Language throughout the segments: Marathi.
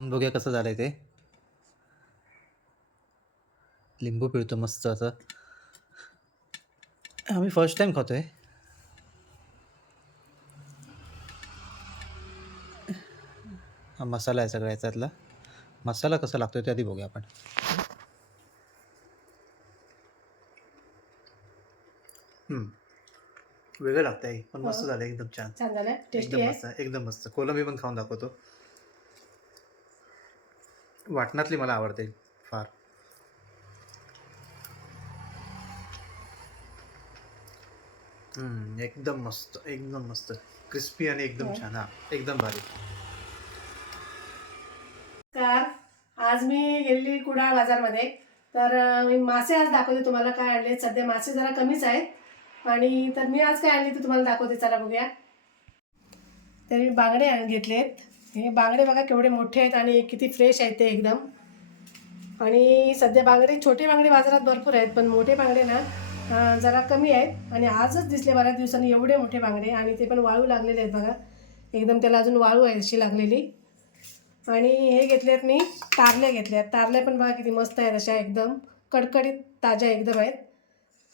बघूया कसं झालंय ते. लिंबू पिळतो मस्त असं. आम्ही फर्स्ट टाइम खातोय. हा मसाला आहे सगळ्या याच्यातला. मसाला कसा लागतोय ते आधी बघूया आपण. वेगळं लागतंय पण मस्त झालं, एकदम छान. छान झालं, टेस्टी एकदम आहे. मस्त, एकदम मस्त. कोलंबी पण खाऊन दाखवतो. वाटणातली मला आवडते फार. एकदम मस्त, एकदम मस्त. क्रिस्पी आणि एकदम छान. हा एकदम भारी. तर आज मी गेलेली कुडाळ बाजारमध्ये. तर मी मासे आज दाखवते तुम्हाला काय आणले. सध्या मासे जरा कमीच आहेत आणि तर मी आज काय आणले ते तुम्हाला दाखवते. चला बघूया. तर मी बांगडे घेतलेत. हे बांगडे बघा केवढे मोठे आहेत आणि किती फ्रेश आहेत ते एकदम. आणि सध्या बांगडे, छोटे बांगडे बाजारात भरपूर आहेत पण मोठे बांगडे ना जरा कमी आहेत. आणि आजच दिसले बऱ्याच दिवसांनी एवढे मोठे बांगडे, आणि ते पण वाळू लागलेले आहेत बघा. एकदम त्याला अजून वाळू आहे अशी लागलेली. आणि हे घेतलेत मी तारल्या घेतल्यात. तारल्या पण बघा किती मस्त आहेत, अशा एकदम कडकडीत ताज्या एकदम आहेत.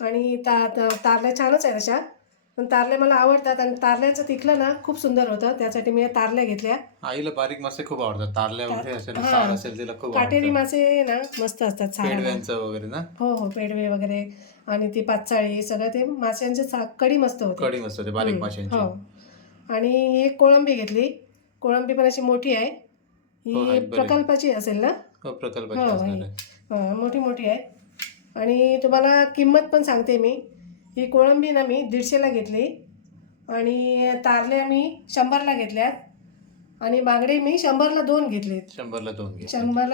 आणि तारल्या छानच आहेत अशा. पण तारल्या मला आवडतात आणि तारल्याचं तिखलं ना खूप सुंदर होतं, त्यासाठी मी तारल्या घेतल्या. आईला बारीक मासे खूप आवडतात. तारल्या वगैरे असेल, सार असेल, तिला खूप काटेरी मासे ना मस्त असतात. पेडव्यांचं वगैरे ना. हो हो, पेडवे वगैरे आणि ती पाचाळी सगळं ते माशांचे कढी मस्त होते. कढी मस्त होते बारीक माशांची. हो. आणि एक कोळंबी घेतली. कोळंबी पण अशी मोठी आहे. ही प्रकल्पाची असेल ना. हो, प्रकल्पाची असणार आहे. मोठी मोठी आहे. आणि तुम्हाला किंमत पण सांगते मी. ही कोळंबी ना मी 150ला घेतली आणि तारल्या मी 100ला घेतल्यात. आणि बांगडे मी 100ला 2 घेतलेत. 100ला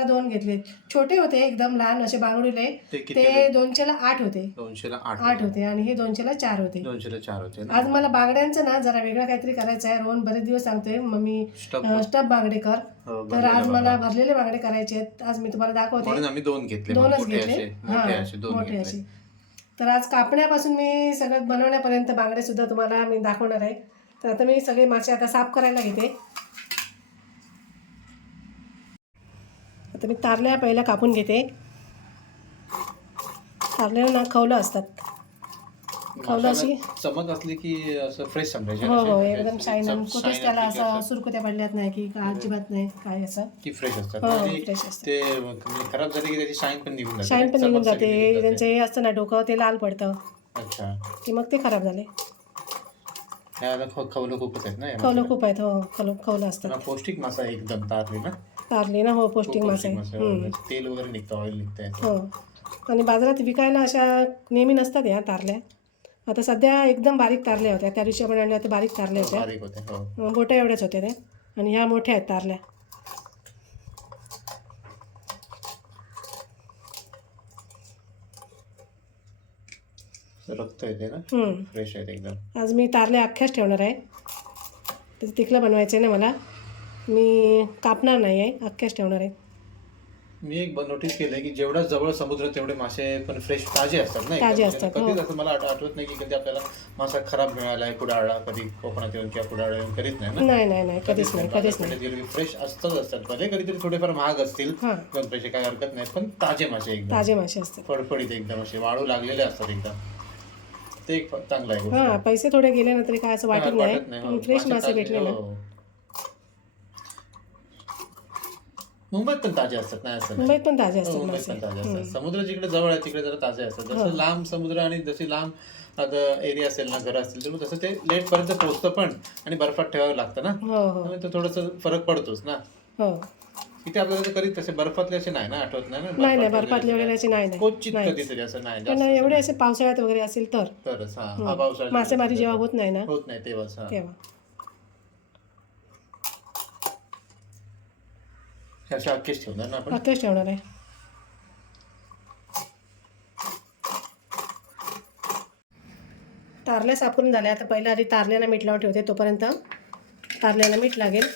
2 घेतलेत. छोटे होते एकदम लहान असे बांगडुले. ते 200ला 8 होते. 8 होते आणि हे 200ला 4 होते. 204 होते. आज मला बांगड्यांचं ना जरा वेगळं काहीतरी करायचं आहे. रोहन बरेच दिवस सांगतोय मम्मी स्टफ बांगडे कर. तर आज मला भरलेले बांगडे करायचे आहेत. आज मी तुम्हाला दाखवते. म्हणून आम्ही 2 घेतले. 2च घेतले. मोठे असे. तर आज कापण्यापासून मी सगळं बनवण्यापर्यंत बांगडे सुद्धा तुम्हाला मी दाखवणार आहे. तर आता मी सगळे मासे आता साफ करायला घेते. आता मी तारल्या पहिल्या कापून घेते. तारल्या ना खवलं असतात. खवलं अशी चमक असली की असं फ्रेश समजायचे. हो हो, एकदम शाईन. कुठेच त्याला असं सुरकुत्या पडल्यात नाही की अजिबात नाही काय असं की फ्रेश असतात. फ्रेश असतात. ते खराब झाले की त्याची शाईन पण निघून जाते. शाईन पण निघून जाते. त्यांचं हे असतं ना डोकं, ते लाल पडतं. अच्छा. की मग ते खराब झाले. खवलं खूपच आहेत ना. खवलं खूप आहेत. हो, खवलं असतात. पौष्टिक मासा आहे एकदम तारली ना. तारली ना. हो, पौष्टिक मासे आहे. तेल वगैरे निघतं, ऑइल निघतंय. हो. आणि बाजारात विकायला अशा नेहमी नसतात या तारल्या. आता सध्या एकदम बारीक तारल्या होत्या. त्या दिवशी आपण आणल्या होत्या बारीक तारल्या होत्या. बोट्या एवढ्याच होत्या त्या. आणि ह्या मोठ्या आहेत तारल्या. रक्त येते ना. फ्रेश आहेत एकदम. आज मी तारल्या अख्ख्याच ठेवणार आहे. त्याचं तिखलं बनवायचं आहे ना मला. मी कापणार नाही आहे, अख्ख्याच ठेवणार आहे. मी एक नोटीस केलंय की जेवढा जवळ समुद्र तेवढे मासे पण फ्रेश ताजे असतात ना. ताजे असतात. कधीच असं मला आठवत नाही की कधी आपल्याला मासा खराब मिळाला आहे कुडाळला, कधी कोकणात येऊन किंवा कुडाळला येऊन कधीच नाही ना. नाही कधीच नाही. फ्रेश असतात. कधीतरी थोडेफार महाग असतील, 2 पैसे काही हरकत नाही, पण ताजे मासे एकदम ताजे मासे असतात. फडफडीत एकदम असे वाळू लागलेले असतात एकदम. ते एक चांगलं आहे. पैसे थोडे गेले ना तरी काय असं वाटत नाही. फ्रेश मासे भेटले ना. मुंबईत पण ताजे असतात नाही असं. मुंबईत पण ताजे असतात. मुंबईत पण ताजे असतात. समुद्र जिकडे जवळ आहे तिकडे जरा ताजे असतात. जसं लांब समुद्र आणि जशी लांब आता एरिया असेल ना, घर असतील तर तसं ते लेट पर्यंत पोहोचतं पण, आणि बर्फात ठेवावं लागतं ना. त्यामुळे तो थोडंसं फरक पडतोच ना. इथे आपल्याला कधी तसे बर्फातले असे नाही ना, आठवत नाही ना. नाही बर्फातले वगैरे नाही. क्वचित कधीतरी असं नाही. पण एवढे असे पावसाळ्यात वगैरे असेल तरच. हा, पावसाळ्यात मासेमारी जेव्हा होत नाही ना, होत नाही तेव्हा. अशा अख्खेच ठेवणार ना आपण. अख्खेच ठेवणार आहे. तारल्या साफ करून झाल्या. आता पहिल्या आधी तारल्याला मीठ लावून ठेवते. तोपर्यंत तारल्याला मीठ लागेल.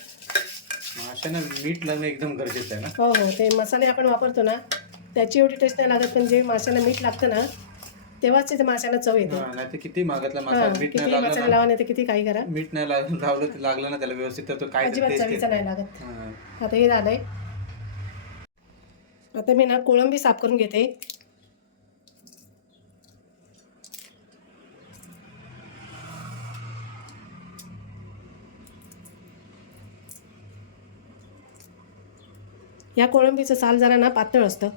माशांना मीठ लागणं एकदम गरजेचं आहे ना. हो हो, ते मसाले आपण वापरतो ना त्याची एवढी टेस्ट नाही लागत, पण जे माशांना मीठ लागतं ना तेव्हाच ते माशांना चव येते. नाही तर किती महागातला मासा मीठ नाही लागलं मसाले लावा नाही तर किती काही करा, मीठ नाही लागलं तर लागलं ना त्याला व्यवस्थित तर तो काय अजिबात चवीचं नाही लागत. आता हे झालंय. आता मी ना कोळंबी साफ करून घेते. या कोळंबीचं साल जरा ना पातळ असतं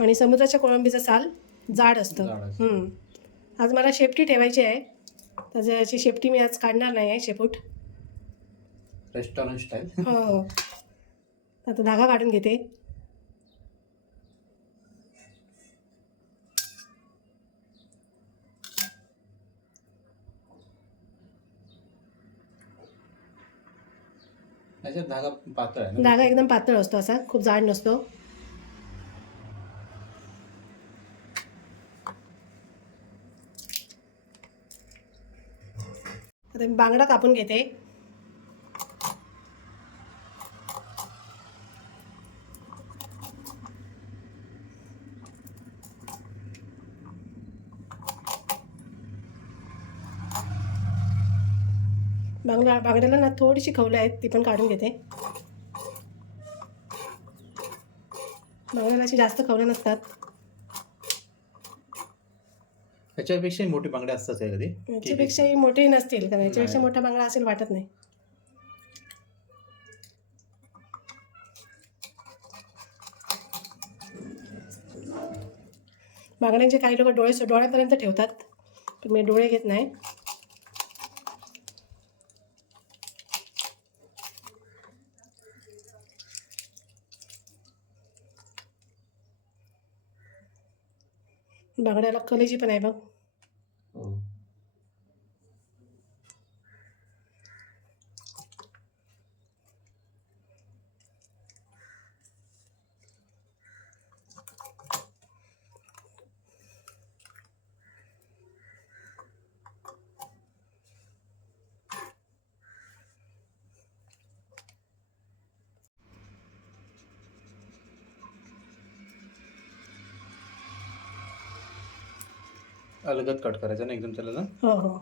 आणि समुद्राच्या कोळंबीचं साल जाड असतं. जाड असतं. आज मला शेपटी ठेवायची आहे, तर याची शेपटी मी आज काढणार नाही आहे, शेपूट. Restaurant style. हो. आता धागा काढून घेते. याच्यात धागा पातळ आहे ना. धागा एकदम पातळ असतो, असा खूप जाड नसतो. आता मी बांगडा कापून घेते. बांगड्याला ना थोडीशी खवलं आहेत, ती पण काढून घेते. बांगड्याला अशी जास्त खवलं नसतात. याच्यापेक्षा मोठी बांगड्या असतात कधी. याच्यापेक्षाही मोठेही नसतील, कारण याच्यापेक्षा मोठा बांगडा असेल वाटत नाही. बांगड्यांचे काही लोक डोळ्यापर्यंत ठेवतात, पण मी डोळे घेत नाही. बांगड्याला कलेजी पण आहे बघ. हो. अलगद कट करायचं ना एकदम त्याला. हो हो.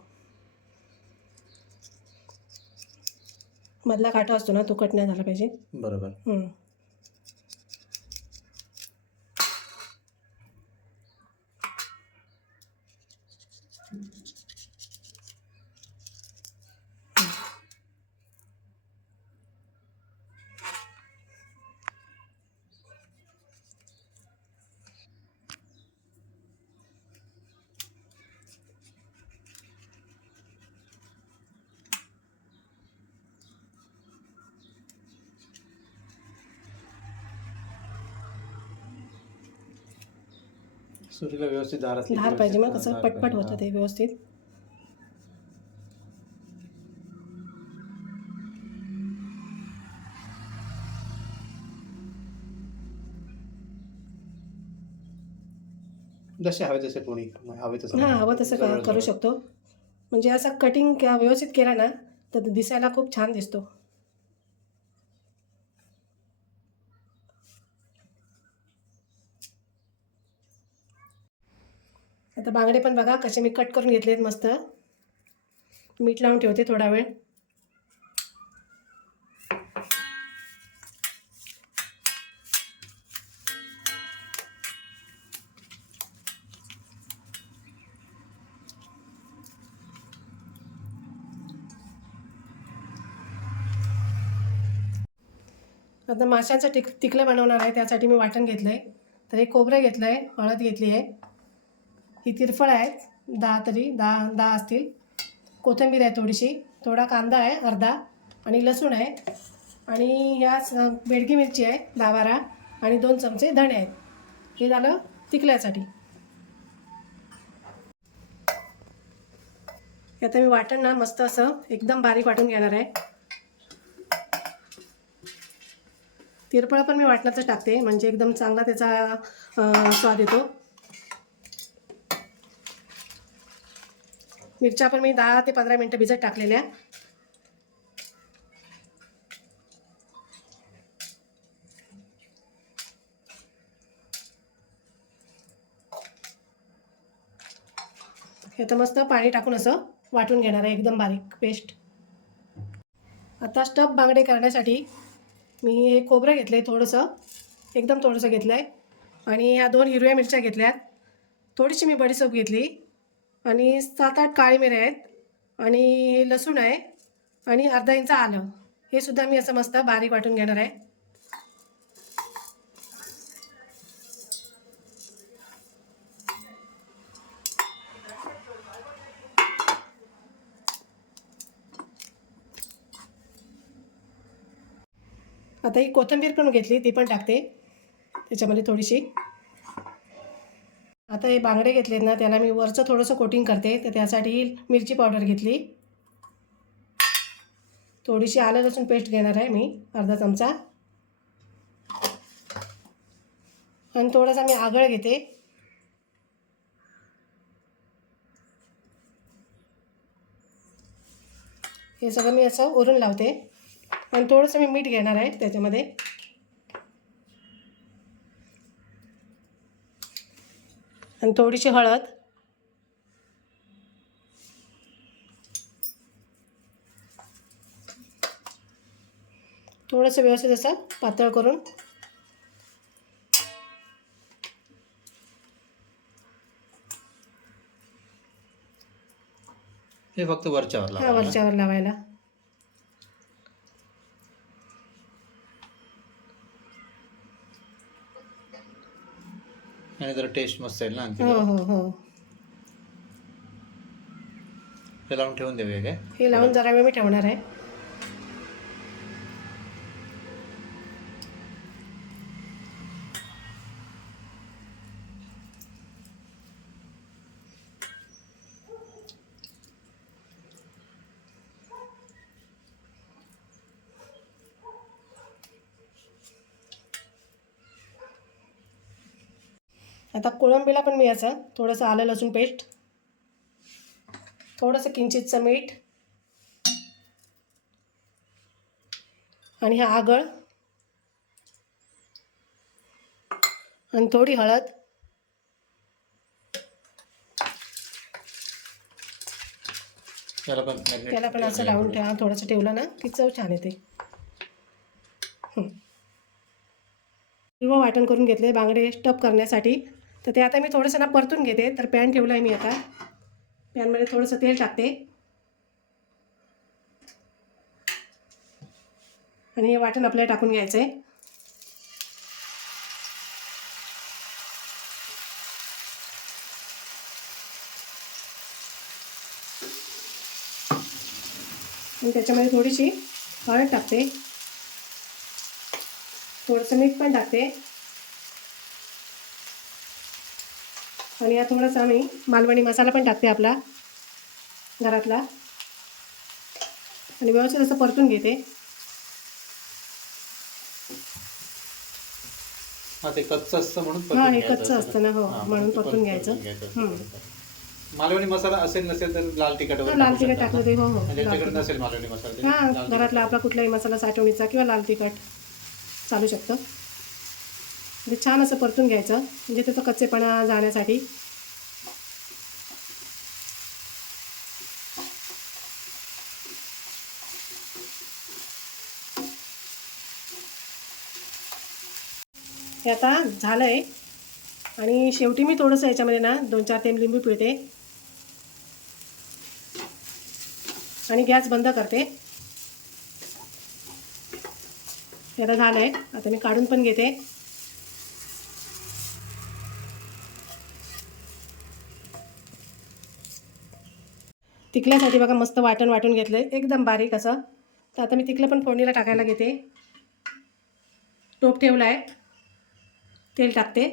मधला काटा असतो ना, तो कट नाही झाला पाहिजे. बरोबर. सुरीला व्यवस्थित धार असली धार पाहिजे, मग कसं पटपट होतं ते व्यवस्थित. जसे हवे तसे कोणी हवे तसं. हां, हवं तसं करू शकतो. म्हणजे असं कटिंग व्यवस्थित केला ना तर दिसायला खूप छान दिसतो. आता बांगडे पण बघा कसे मी कट करून घेतलेत मस्त. मीठ लावून ठेवते थोडा वेळ. आता माशाचं तिकलं बनवणार आहे, त्यासाठी मी वाटण घेतलं आहे. तर हे खोबरं घेतलं आहे, हळद घेतली आहे, ही तिरफळ आहेत 10 असतील, कोथिंबीर आहे थोडीशी, थोडा कांदा आहे अर्धा, आणि लसूण आहे, आणि ह्या बेडगी मिरची आहे 10-12, आणि 2 चमचे धणे आहेत. हे झालं तिकल्यासाठी. आता मी वाटण ना मस्त असं एकदम बारीक वाटून घेणार आहे. तिरफळ पण मी वाटणाचं टाकते, म्हणजे एकदम चांगला त्याचा स्वाद येतो. मिरच्या पण मी 10 ते 15 मिनटं भिजत टाकलेल्या. हे तर मस्त पाणी टाकून असं वाटून घेणार आहे, एकदम बारीक पेस्ट. आता स्टफ बांगडे करण्यासाठी मी हे खोबरं घेतलं आहे थोडंसं, एकदम थोडंसं घेतलं आहे. आणि ह्या 2 हिरव्या मिरच्या घेतल्यात, थोडीशी मी बडीशेप घेतली आणि 7-8 काळी मिऱ्या आहेत आणि हे लसूण आहे आणि अर्धा इंच आलं. हे सुद्धा मी असं मस्त बारीक वाटून घेणार आहे. आता ही कोथिंबीर पण घेतली, ती पण टाकते त्याच्यामध्ये थोडीशी. आता हे बांगडे घेतलेत ना, त्याला मी वरचं थोडंसं कोटिंग करते. तर त्यासाठी मिरची पावडर घेतली, थोडीशी आलं लसूण पेस्ट घेणार आहे मी अर्धा चमचा, आणि थोडासा मी आगळ घेते. हे सगळं मी असं वरून लावते आणि थोडंसं मी मीठ घेणार आहे त्याच्यामध्ये. आणि थोडीशी हळद, थोडंसं व्यवस्थित असं पातळ करून. हे फक्त वरच्यावर हा, लावायला. वरच्यावर लावायला. आणि जरा टेस्ट मस्त येईल ना आणखी हो जरा. हो हो. हे लावून ठेवून देऊया काय? हे लावून जरा वेळ मी ठेवणार आहे. आता कोळंबीला पण मी असं थोडंसं आलं लसूण पेस्ट, थोडंसं किंचितचं मीठ आणि हा आगळ आणि थोडी हळद, त्याला पण असं लावून ठेवा. थोडंसं ठेवलं ना की चव छान येते. किंवा वाटण करून घेतले बांगडे स्टफ करण्यासाठी. तर ते आता मी थोडंसं ना परतून घेते. तर पॅन ठेवला आहे मी. आता पॅनमध्ये थोडंसं तेल टाकते आणि हे वाटण आपल्याला टाकून घ्यायचं आहे. आणि त्याच्यामध्ये थोडीशी हळद टाकते, थोडंसं मीठ पण टाकते आणि या थोडासा मी मालवणी मसाला पण टाकते आपला घरातला आणि व्यवस्थित असं परतून घेते. हा, ते कच्चं असतं म्हणून हा, परतून हे घ्यायचं कच्चं असतं ना, हो, म्हणून परतून घ्यायचं. मालवणी मसाला असेल नसेल तर लाल तिखट वगैरे लाल तिखट टाकलं ते, हो हो, ज्याच्याकडे नसेल मालवणी मसाला हां, घरातला आपला कुठलाही मसाला साठवणीचा किंवा लाल तिखट चालू शकतं. म्हणजे छान असं परतून घ्यायचं म्हणजे त्याचा कच्चेपणा जाण्यासाठी. हे आता झालं आहे आणि शेवटी मी थोडंसं याच्यामध्ये ना 2-4 थेंब लिंबू पिळते आणि गॅस बंद करते. हे आता झालं आहे. आता मी काढून पण घेते. तिखल्यासाठी बघा मस्त वाटण वाटून घेतलं एकदम बारीक असं. तर आता मी तिखलं पण फोडणीला टाकायला घेते. टोप ठेवला आहे, तेल टाकते.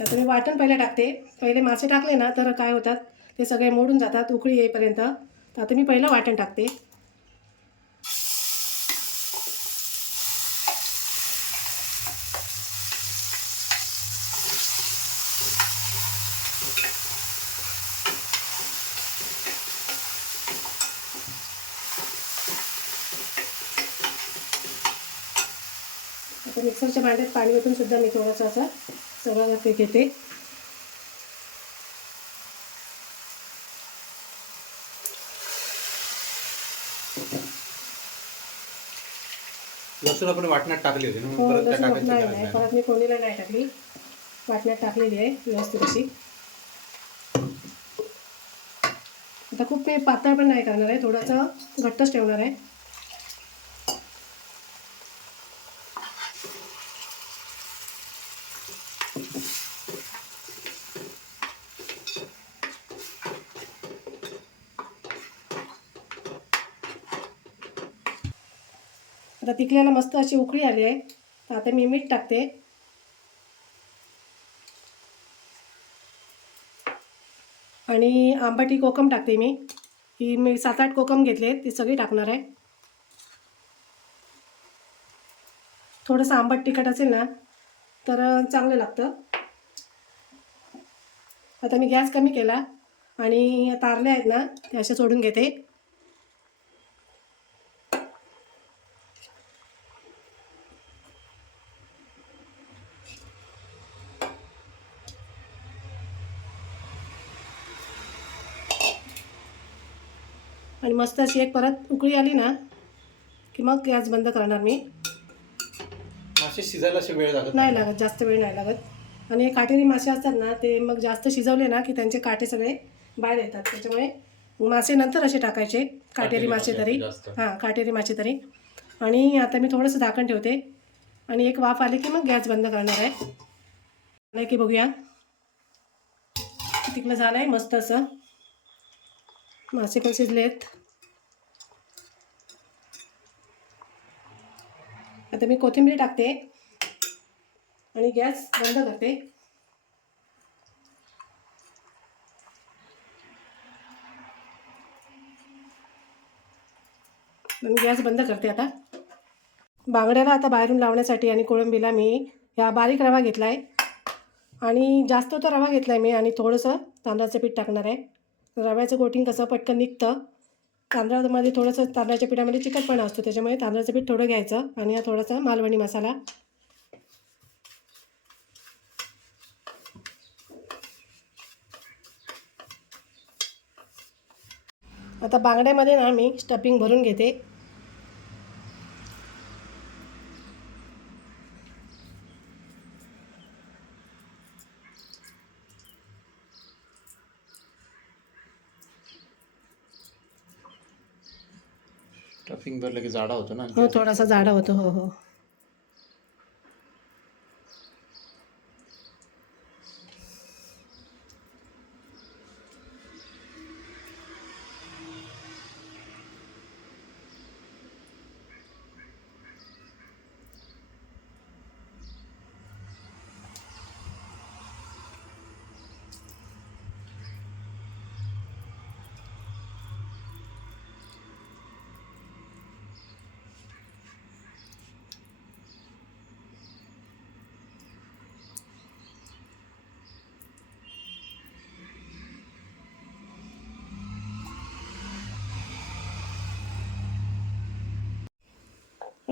आता मी वाटण पहिले टाकते. पहिले मासे टाकले ना तर काय होतात, ते सगळे मोडून जातात उकळी येईपर्यंत. तर आता मी पहिलं वाटण टाकते. आता मिक्सरच्या भांड्यात पाणी ओतून सुद्धा मी थोडंसं असं सगळं ते घेते. लसूण आपण वाटण्यात टाकली होती ना, मग हो, परत त्या लसूण टाकायची नाही गरज नाही नाही. परत मी फोडणीला नाही टाकली, वाटण्यात टाकलेली आहे व्यवस्थित अशी. आता खूप मी पातळ पण नाही करणार आहे, थोडंसं घट्टच ठेवणार आहे. आता तिकल्याला मस्त अशी उकळी आली आहे, तर आता मी मीठ टाकते. आणि आंबटी कोकम टाकते मी. ही मी 7-8 कोकम घेतले, ती सगळी टाकणार आहे. थोडंसं आंबट तिखट असेल ना तर चांगलं लागतं. आता मी गॅस कमी केला आणि तारले आहेत ना ते असे सोडून घेते. आणि मस्त अशी एक परत उकळी आली ना की मग गॅस बंद करणार मी. मासे शिजायला असे वेळ लागत नाही लागत, जास्त वेळ नाही लागत. आणि काटेरी मासे असतात ना ते मग जास्त शिजवले ना की त्यांचे काटे सगळे बाहेर येतात, त्याच्यामुळे मासे नंतर असे टाकायचे, काटेरी मासे तरी. हां, काटेरी मासे तरी. आणि आता मी थोडंसं झाकण ठेवते आणि एक वाफ आली की मग गॅस बंद करणार आहे. नाही की बघूया तिकडं झालं आहे मस्त असं, मासे पण शिजलेत. आता मी कोथिंबीर टाकते आणि गॅस बंद करते. मी गॅस बंद करते आता. बांगड्याला आता बाहेरून लावण्यासाठी आणि कोळंबीला मी ह्या बारीक रवा घेतला आहे आणि जास्त तो रवा घेतला आहे मी आणि थोडंसं तांदळाचं पीठ टाकणार आहे. रव्याचं कोटिंग कसं पटकन निघतं. तांदळामध्ये थोडंसं तांदळाच्या पिठामध्ये चिकटपणा असतो, त्याच्यामुळे तांदळाचं पीठ थोडं घ्यायचं. आणि हा थोडासा मालवणी मसाला. आता बांगड्यामध्ये ना मी स्टफिंग भरून घेते. स्टफिंग भरलं की जाडा होतो ना. हो, थोडासा जाडा होतो. हो हो.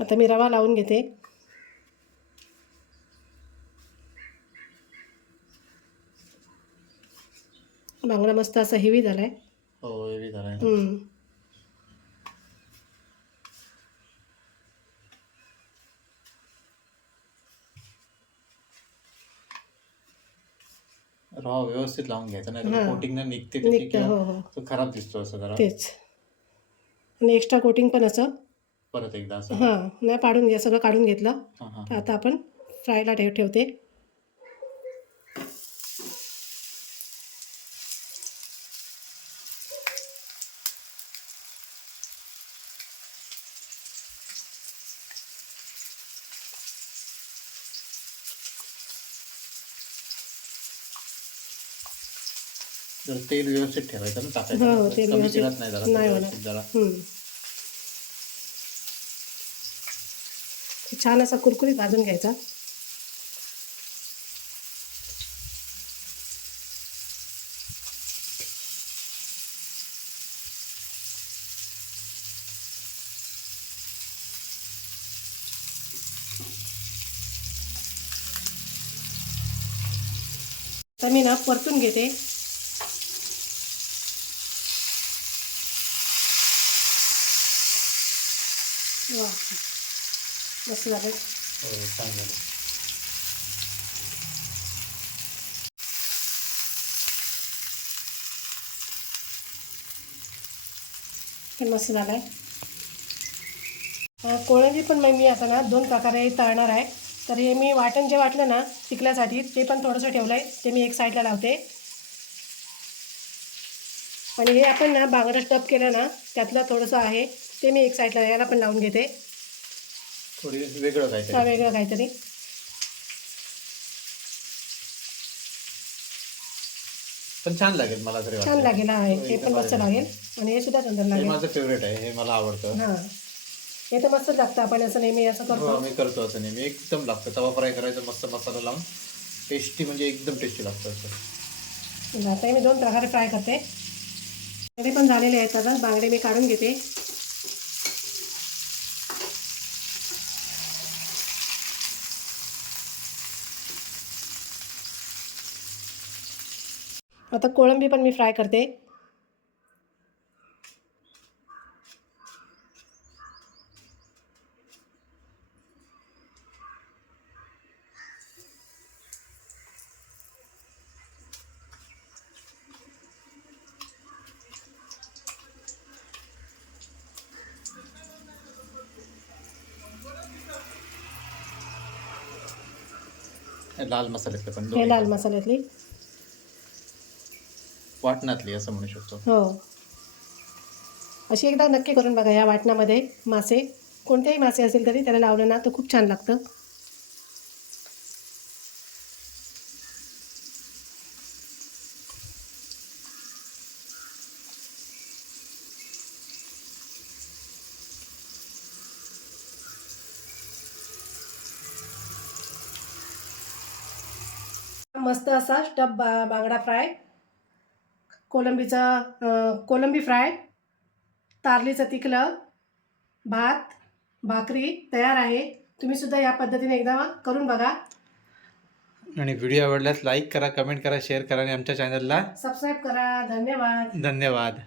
आता मी रवा लावून घेते. बांगडा मस्त असा हेवी झाला आहे. हो, हेवी झालाय. रवा व्यवस्थित लावून घ्यायचा, नाही कोटिंग ना निघते त्याची निघतं. हो हो, तो खराब दिसतो असं जरा. तेच. आणि एक्स्ट्रा कोटिंग पण असं परत एकदा असं. हां, नाही पाडून घ्या, सगळं काढून घेतलं. हां हां. तर आता आपण फ्रायला ठेवते. जर तेल व्यवस्थित ठेवायचं ना टाकायचं. हो, तेल कमी व्यवस्थित तेलात नाही जरा, नाही व्यवस्थित जरा. छान असा कुरकुरीत भाजून घ्यायचा. तर मी ना परतून घेते. वा मस्त झाले. हो छान झालं. पण मस्त झालं आहे. कोळंबी पण मग मी आता ना 2 प्रकारे तळणार आहे. तर हे मी वाटण जे वाटलं ना चिकल्यासाठी ते पण थोडंसं ठेवलं आहे, ते मी एक साईडला लावते. आणि हे आपण ना बांगडा स्टफ केलं ना त्यातलं थोडंसं आहे ते मी एक साईडला याला पण लावून घेते. थोडी वेगळं काहीतरी. वेगळं काहीतरी. पण छान लागेल मला तरी छान वाटतं. लागेल. हा हे पण मस्त लागेल आणि हे सुद्धा सुंदर हे लागेल. माझं फेवरेट आहे, हे मला आवडतं. हां हे तर मस्तच लागतं. आपण असं नेहमी असं हो करतो. मी करतो असं नेहमी, एकदम लागतं. तवा फ्राय करायचं मस्त मसाला लावून, टेस्टी म्हणजे एकदम टेस्टी लागतं असं. आता मी 2 प्रकारे फ्राय करते. बांगडे पण झालेले आहेत. आता बांगडे मी काढून घेते. आता कोळंबी पण मी फ्राय करते. लाल मसाल्यातले पण हे दोन्ही. लाल मसाल्यातली. वाटणातली असं म्हणू शकतो. हो अशी एकदा नक्की करून बघा. या वाटणामध्ये मासे कोणतेही मासे असेल तरी त्याला लावलं ना तर खूप छान लागतं. मस्त असा स्टफ बांगडा फ्राय, कोलंबी फ्राय, तारलीचं तिखलं, भात, भाकरी तयार आहे. तुम्ही सुद्धा या पद्धतीने एकदा करून बघा. आणि व्हिडिओ आवडल्यास लाईक करा, कमेंट करा, शेअर करा आणि आमच्या चॅनलला सबस्क्राईब करा. धन्यवाद. धन्यवाद.